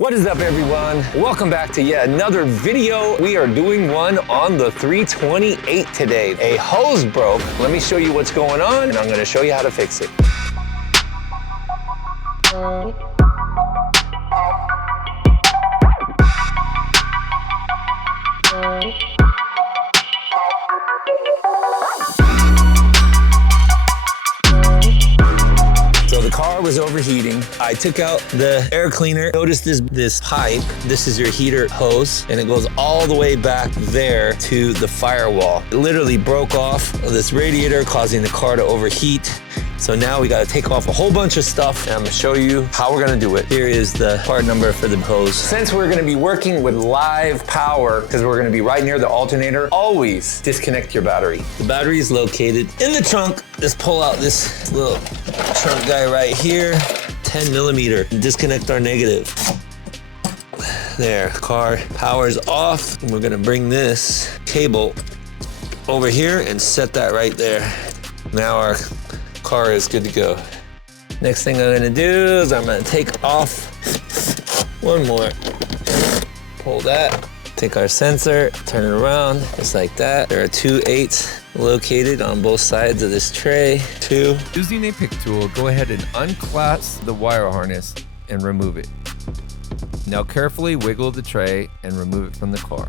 What is up, everyone? Welcome back to yet another video. We are doing one on the 328 today. A hose broke. Let me show you what's going on, and I'm gonna show you how to fix it. So the car was overheating. I took out the air cleaner. Notice this pipe. This is your heater hose, and it goes all the way back there to the firewall. It literally broke off of this radiator, causing the car to overheat. So now we got to take off a whole bunch of stuff, and I'm gonna show you how we're gonna do it. Here is the part number for the hose. Since we're gonna be working with live power, because we're gonna be right near the alternator, always disconnect your battery. The battery is located in the trunk. Just pull out this little trunk guy right here, 10 millimeter. Disconnect our negative. There, car power's off, and we're gonna bring this cable over here and set that right there. Now our car is good to go. Next thing I'm gonna do is I'm gonna take off one more. Pull that, take our sensor, turn it around, just like that. There are 2 8s located on both sides of this tray. Using a pick tool, go ahead and unclasp the wire harness and remove it. Now carefully wiggle the tray and remove it from the car.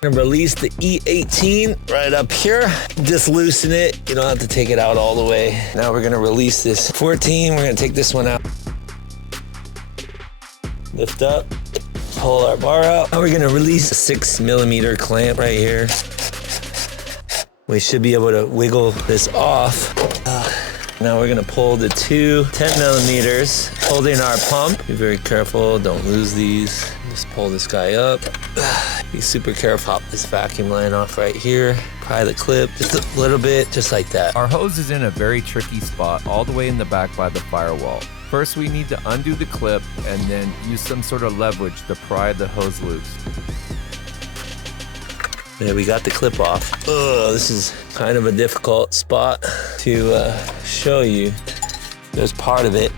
I'm gonna release the E18 right up here. Just loosen it. You don't have to take it out all the way. Now we're gonna release this 14. We're gonna take this one out. Lift up, pull our bar out. Now we're gonna release a 6 millimeter clamp right here. We should be able to wiggle this off. Now we're gonna pull the two 10 millimeters, holding our pump. Be very careful, don't lose these. Just pull this guy up. Be super careful. Pop this vacuum line off right here. Pry the clip just a little bit, just like that. Our hose is in a very tricky spot, all the way in the back by the firewall. First, we need to undo the clip and then use some sort of leverage to pry the hose loose. There, we got the clip off. Oh, this is kind of a difficult spot to show you. There's part of it.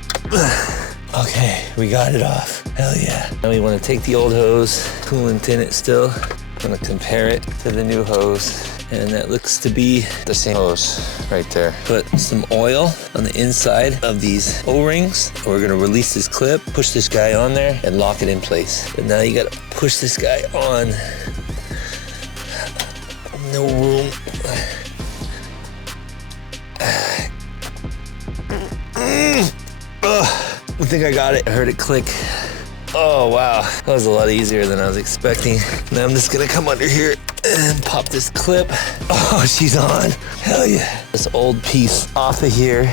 Okay, we got it off. Hell yeah. Now we want to take the old hose, coolant in it still. I'm gonna compare it to the new hose, and that looks to be the same hose right there. Put some oil on the inside of these O-rings. We're gonna release this clip, push this guy on there, and lock it in place. But now you gotta push this guy on. No room. I think I got it. I heard it click. Oh, wow. That was a lot easier than I was expecting. Now I'm just gonna come under here and pop this clip. Oh, she's on. Hell yeah. This old piece off of here.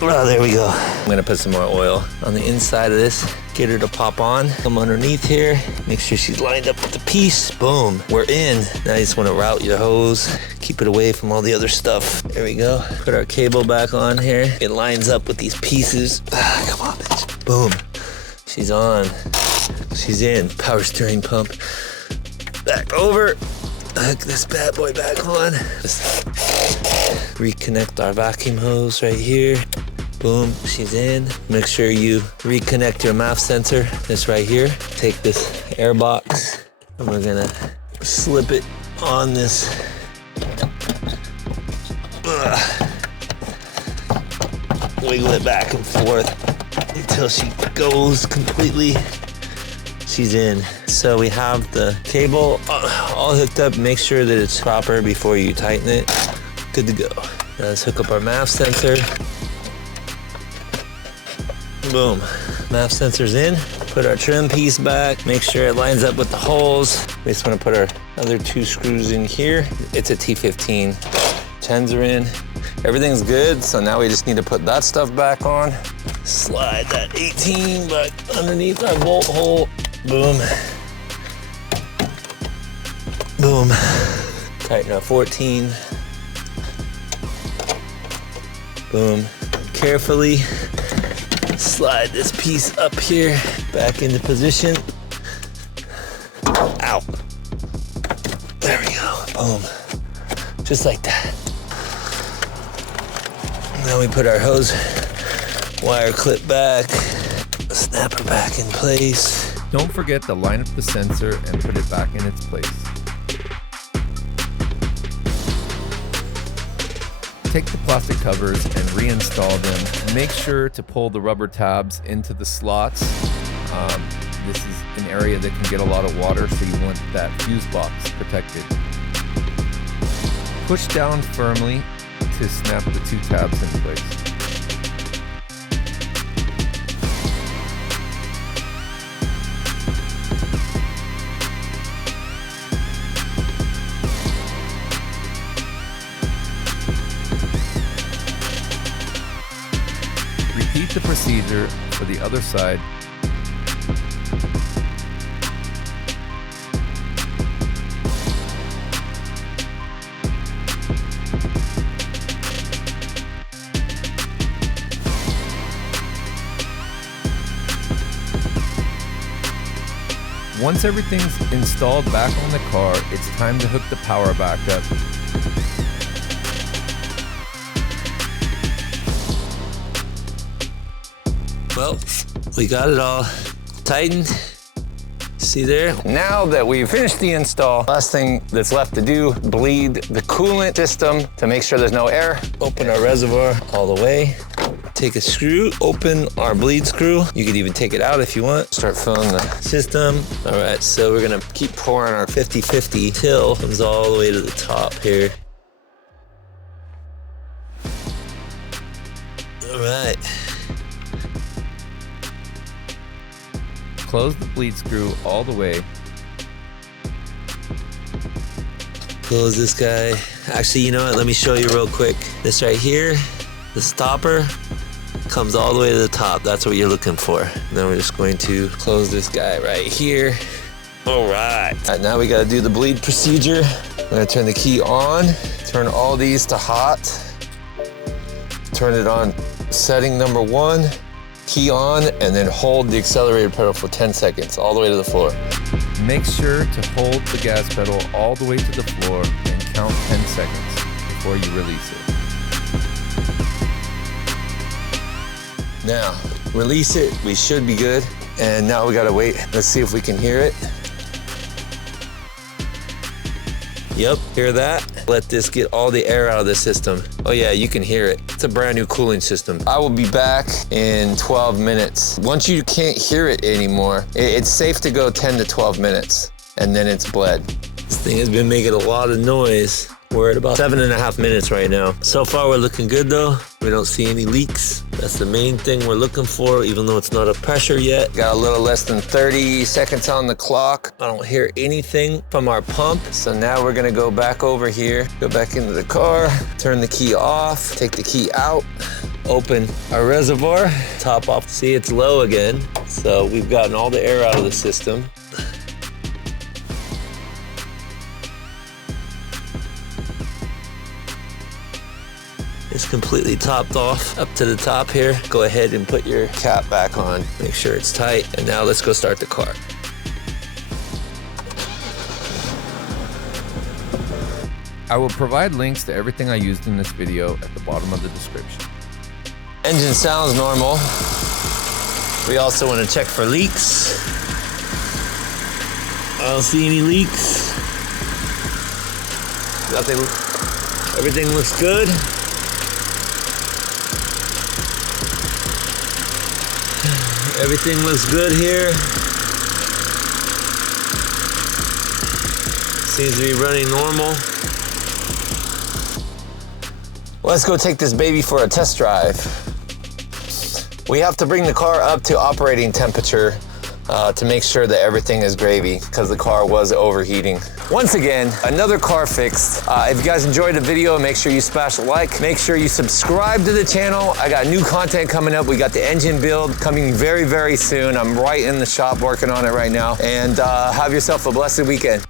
Oh, there we go. I'm gonna put some more oil on the inside of this. Get her to pop on. Come underneath here. Make sure she's lined up with the piece. Boom, we're in. Now you just wanna route your hose. Keep it away from all the other stuff. There we go. Put our cable back on here. It lines up with these pieces. Come on, bitch. Boom. She's on. She's in. Power steering pump. Back over. Hook this bad boy back on. Just reconnect our vacuum hose right here. Boom, she's in. Make sure you reconnect your MAF sensor. This right here. Take this air box and we're gonna slip it on this. Wiggle it back and forth until she goes completely. She's in. So we have the cable all hooked up. Make sure that it's proper before you tighten it. Good to go. Now let's hook up our MAF sensor. Boom. MAF sensor's in. Put our trim piece back. Make sure it lines up with the holes. We just want to put our other 2 screws in here. It's a T15. 10s are in. Everything's good, so now we just need to put that stuff back on. Slide that 18 back underneath our bolt hole. Boom. Boom. Tighten our 14. Boom. Carefully slide this piece up here, back into position. Ow. There we go. Boom. Just like that. Now we put our hose wire clip back, Snap her back in place. Don't forget to line up the sensor and put it back in its place. Take the plastic covers and reinstall them. Make sure to pull the rubber tabs into the slots. This is an area that can get a lot of water, so you want that fuse box protected. Push down firmly to snap the 2 tabs in place. Repeat the procedure for the other side. Once everything's installed back on the car, it's time to hook the power back up. Well, we got it all tightened. See there? Now that we've finished the install, last thing that's left to do, bleed the coolant system to make sure there's no air. Open our reservoir all the way. Take a screw, open our bleed screw. You could even take it out if you want. Start filling the system. All right, so we're gonna keep pouring our 50-50 till it comes all the way to the top here. All right. Close the bleed screw all the way. Close this guy. Actually, you know what? Let me show you real quick. This right here, the stopper, comes all the way to the top. That's what you're looking for. Then we're just going to close this guy right here. All right. All right, now we gotta do the bleed procedure. I'm gonna turn the key on, turn all these to hot, turn it on setting number 1, key on, and then hold the accelerator pedal for 10 seconds, all the way to the floor. Make sure to hold the gas pedal all the way to the floor and count 10 seconds before you release it. Now, release it, we should be good. And now we gotta wait. Let's see if we can hear it. Yep, hear that? Let this get all the air out of the system. Oh yeah, you can hear it. It's a brand new cooling system. I will be back in 12 minutes. Once you can't hear it anymore, it's safe to go 10 to 12 minutes, and then it's bled. This thing has been making a lot of noise. We're at about 7.5 minutes right now. So far, we're looking good though. We don't see any leaks. That's the main thing we're looking for, even though it's not a pressure yet. Got a little less than 30 seconds on the clock. I don't hear anything from our pump. So now we're gonna go back over here, go back into the car, turn the key off, take the key out, open our reservoir, top off. See, it's low again. So we've gotten all the air out of the system. It's completely topped off up to the top here. Go ahead and put your cap back on. Make sure it's tight. And now let's go start the car. I will provide links to everything I used in this video at the bottom of the description. Engine sounds normal. We also want to check for leaks. I don't see any leaks. Nothing. Everything looks good. Everything looks good here. Seems to be running normal. Let's go take this baby for a test drive. We have to bring the car up to operating temperature to make sure that everything is gravy because the car was overheating. Once again, another car fixed. If you guys enjoyed the video, make sure you smash a like. Make sure you subscribe to the channel. I got new content coming up. We got the engine build coming very, very soon. I'm right in the shop working on it right now. And have yourself a blessed weekend.